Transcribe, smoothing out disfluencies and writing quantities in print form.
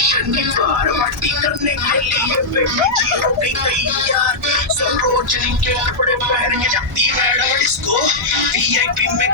शनिवार पार्टी करने के लिए बेबी जी हो गई तैयार। सब रोज के कपड़े पहन के जाती मैडम डिस्को वीआईपी में